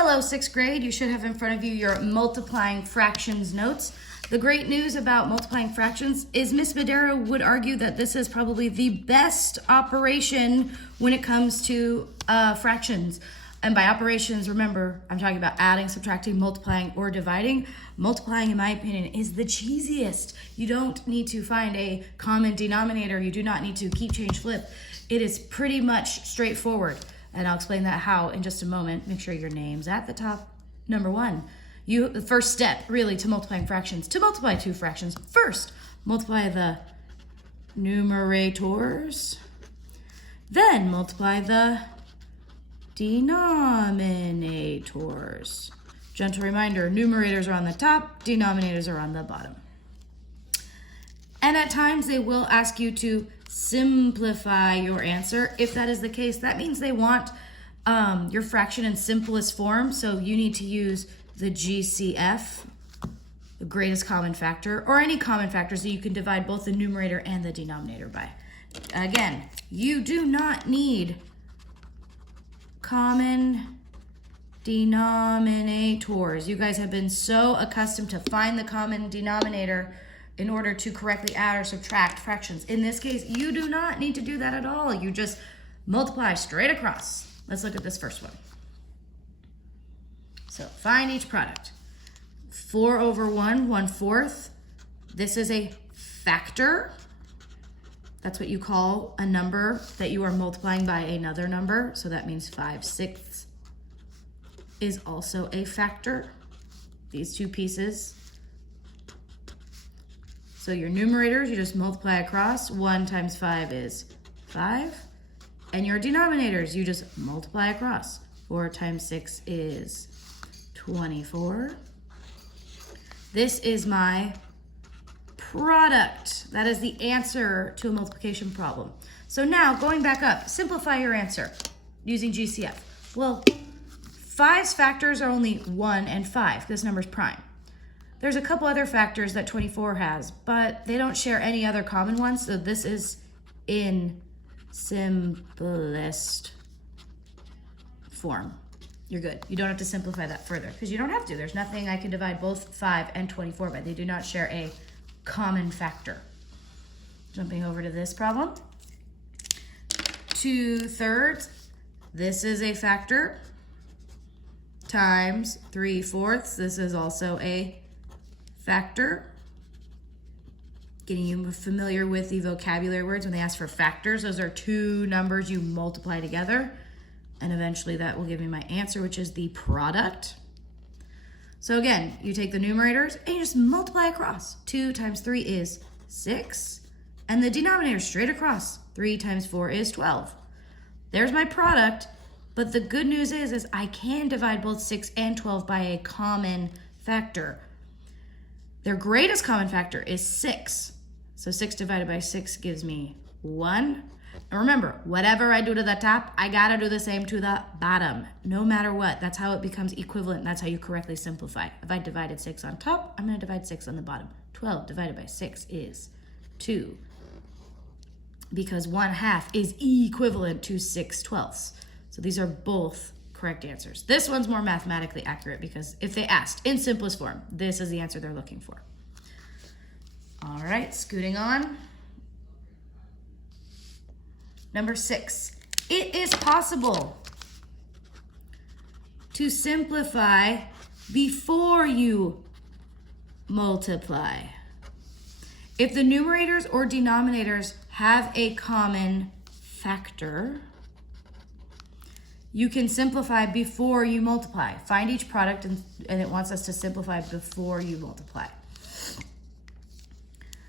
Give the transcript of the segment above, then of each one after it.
Hello, sixth grade. You should have in front of you your multiplying fractions notes. The great news about multiplying fractions is Miss Madera would argue that this is probably the best operation when it comes to fractions. And by operations, remember, I'm talking about adding, subtracting, multiplying, or dividing. Multiplying, in my opinion, is the cheesiest. You don't need to find a common denominator. You do not need to keep, change, flip. It is pretty much straightforward. And I'll explain that how in just a moment. Make sure your name's at the top. Number one, the first step really to multiplying fractions. To multiply two fractions, first multiply the numerators, then multiply the denominators. Gentle reminder, numerators are on the top, denominators are on the bottom. And at times they will ask you to simplify your answer. If that is the case, that means they want your fraction in simplest form. So you need to use the GCF, the greatest common factor, or any common factors that you can divide both the numerator and the denominator by. Again, you do not need common denominators. You guys have been so accustomed to find the common denominator in order to correctly add or subtract fractions. In this case, you do not need to do that at all. You just multiply straight across. Let's look at this first one. So find each product. 4 over 1, 1/4. This is a factor. That's what you call a number that you are multiplying by another number. So that means 5/6 is also a factor. These two pieces. So your numerators, you just multiply across. 1 times 5 is 5. And your denominators, you just multiply across. 4 times 6 is 24. This is my product. That is the answer to a multiplication problem. So now, going back up, simplify your answer using GCF. Well, 5's factors are only 1 and 5. This number's prime. There's a couple other factors that 24 has, but they don't share any other common ones, so this is in simplest form. You're good. You don't have to simplify that further, because you don't have to. There's nothing I can divide both 5 and 24 by. They do not share a common factor. Jumping over to this problem. 2/3, this is a factor, times 3/4, this is also a factor. Getting you familiar with the vocabulary words when they ask for factors. Those are two numbers you multiply together, and eventually that will give me my answer, which is the product. So again, you take the numerators and you just multiply across. 2 times 3 is 6, and the denominator straight across. 3 times 4 is 12. There's my product, but the good news is I can divide both 6 and 12 by a common factor. Their greatest common factor is 6. So 6 divided by 6 gives me 1. And remember, whatever I do to the top, I gotta do the same to the bottom, no matter what. That's how it becomes equivalent. That's how you correctly simplify. If I divided 6 on top, I'm gonna divide 6 on the bottom. 12 divided by 6 is 2, because 1/2 is equivalent to 6/12. So these are both correct answers. This one's more mathematically accurate because if they asked in simplest form, this is the answer they're looking for. All right, scooting on. Number 6, it is possible to simplify before you multiply. If the numerators or denominators have a common factor, you can simplify before you multiply. Find each product, and it wants us to simplify before you multiply.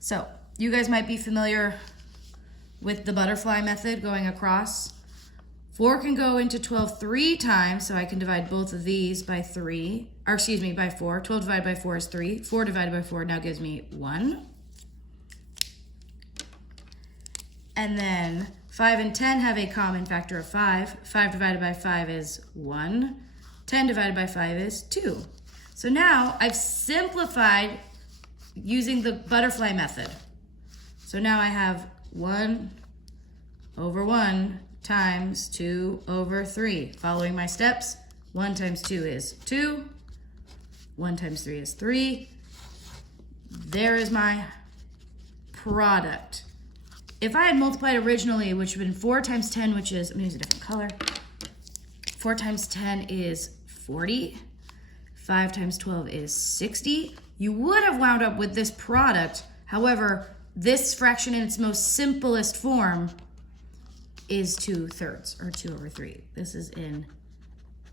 So you guys might be familiar with the butterfly method going across. 4 can go into 12 3 times, so I can divide both of these by by 4. 12 divided by 4 is 3. 4 divided by 4 now gives me 1. And then 5 and 10 have a common factor of 5. 5 divided by 5 is 1. 10 divided by 5 is 2. So now I've simplified using the butterfly method. So now I have 1 over 1 times 2 over 3. Following my steps, 1 times 2 is 2. 1 times 3 is 3. There is my product. If I had multiplied originally, which would have been 4 times 10, which is, I'm gonna use a different color. 4 times 10 is 40. 5 times 12 is 60. You would have wound up with this product. However, this fraction in its most simplest form is 2/3 or 2/3. This is in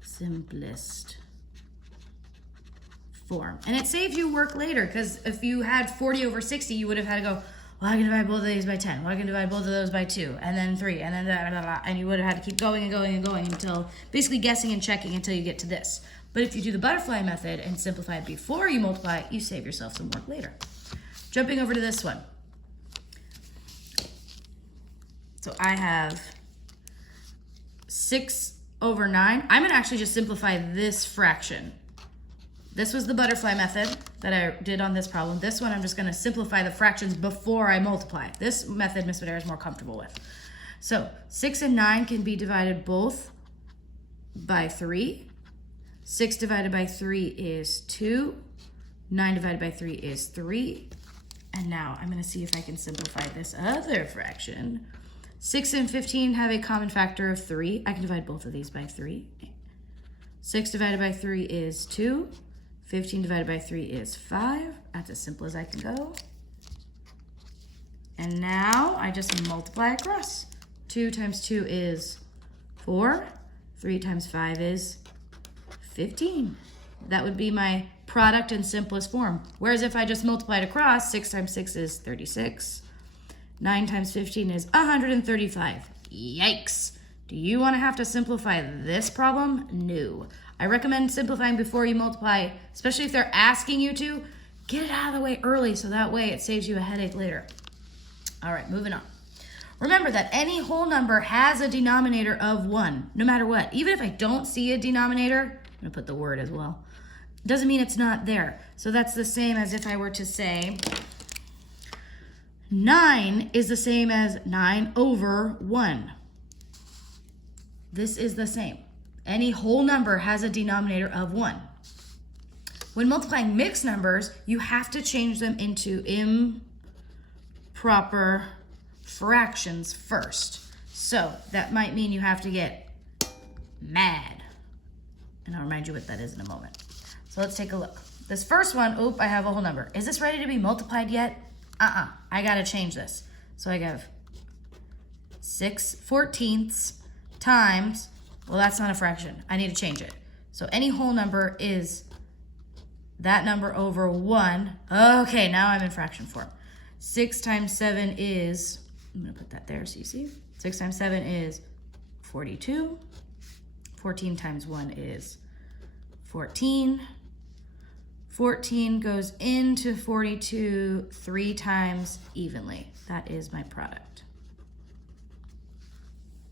simplest form. And it saves you work later, because if you had 40/60, you would have had to go, well, I can divide both of these by 10. Well, I can divide both of those by 2, and then 3, and then blah, blah, blah, and you would have had to keep going and going and going until, basically guessing and checking until you get to this. But if you do the butterfly method and simplify it before you multiply, you save yourself some work later. Jumping over to this one. So I have 6/9. I'm gonna actually just simplify this fraction. This was the butterfly method that I did on this problem. This one, I'm just gonna simplify the fractions before I multiply. This method, Miss Madera is more comfortable with. So 6 and 9 can be divided both by 3. 6 divided by 3 is 2. 9 divided by 3 is 3. And now I'm gonna see if I can simplify this other fraction. 6 and 15 have a common factor of 3. I can divide both of these by 3. 6 divided by 3 is 2. 15 divided by 3 is 5. That's as simple as I can go. And now I just multiply across. 2 times 2 is 4. 3 times 5 is 15. That would be my product in simplest form. Whereas if I just multiplied across, 6 times 6 is 36. 9 times 15 is 135. Yikes. Do you want to have to simplify this problem? No. I recommend simplifying before you multiply, especially if they're asking you to. Get it out of the way early so that way it saves you a headache later. All right, moving on. Remember that any whole number has a denominator of 1, no matter what. Even if I don't see a denominator, I'm going to put the word as well, doesn't mean it's not there. So that's the same as if I were to say 9 is the same as 9/1. This is the same. Any whole number has a denominator of 1. When multiplying mixed numbers, you have to change them into improper fractions first. So that might mean you have to get mad. And I'll remind you what that is in a moment. So let's take a look. This first one, oop, I have a whole number. Is this ready to be multiplied yet? I gotta change this. So I have 6/14 times, well, that's not a fraction. I need to change it. So any whole number is that number over 1. Okay, now I'm in fraction form. 6 times 7 is, I'm gonna put that there so you see. 6 times 7 is 42. 14 times 1 is 14. 14 goes into 42 3 times evenly. That is my product.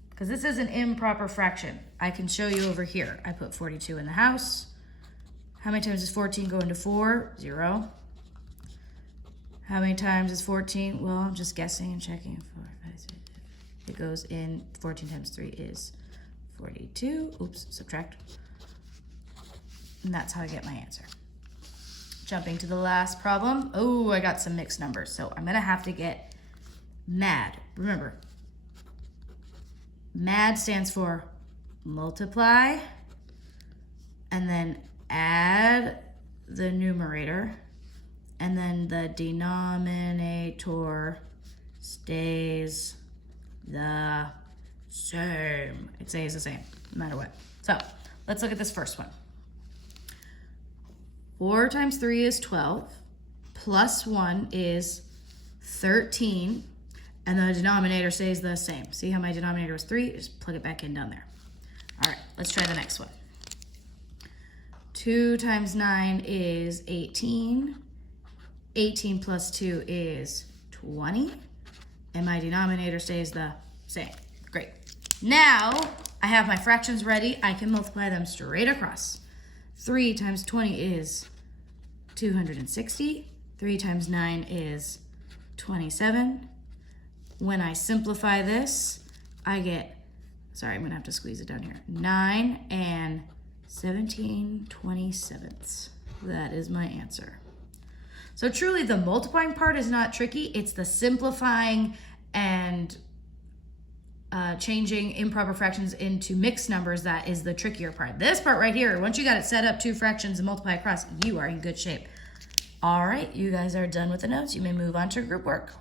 Because this is an improper fraction. I can show you over here. I put 42 in the house. How many times does 14 go into 4? 0. How many times is 14? Well, I'm just guessing and checking. 4, 5, 6. It goes in, 14 times 3 is 42. Oops, subtract. And that's how I get my answer. Jumping to the last problem. Oh, I got some mixed numbers. So I'm gonna have to get MAD. Remember, MAD stands for multiply, and then add the numerator, and then the denominator stays the same. It stays the same, no matter what. So let's look at this first one. 4 times 3 is 12, plus 1 is 13, and the denominator stays the same. See how my denominator was 3? Just plug it back in down there. All right, let's try the next one. 2 times 9 is 18. 18 plus 2 is 20, and my denominator stays the same. Great. Now I have my fractions ready. I can multiply them straight across. 3 times 20 is 260. 3 times 9 is 27. When I simplify this, I get, sorry, I'm gonna have to squeeze it down here. 9 and 17/27. That is my answer. So truly the multiplying part is not tricky. It's the simplifying and changing improper fractions into mixed numbers that is the trickier part. This part right here, once you got it set up, two fractions and multiply across, you are in good shape. All right, you guys are done with the notes. You may move on to group work.